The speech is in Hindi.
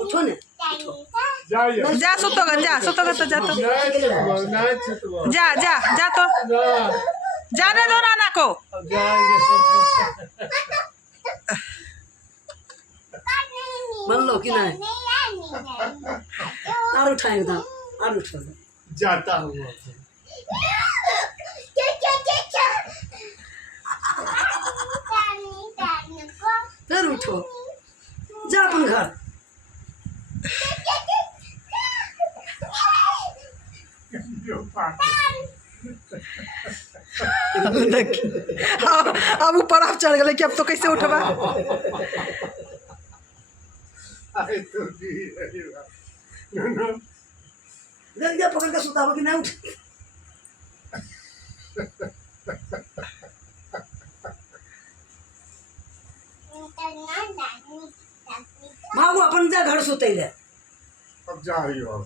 उठो ने जा सुतो ग जा तो जा जा जा तो जाने दो नाना को मान लो कि नहीं और उठाएंगे था और उठो जाता हूँ फिर उठो जा अपन घर अब ऊपर आप चढ़ गए कि अब तो कैसे उठबा जल्दी पकड़ के सुताओ कि नहीं उठ भागो अपन जा घर सुते ले अब जा रही हो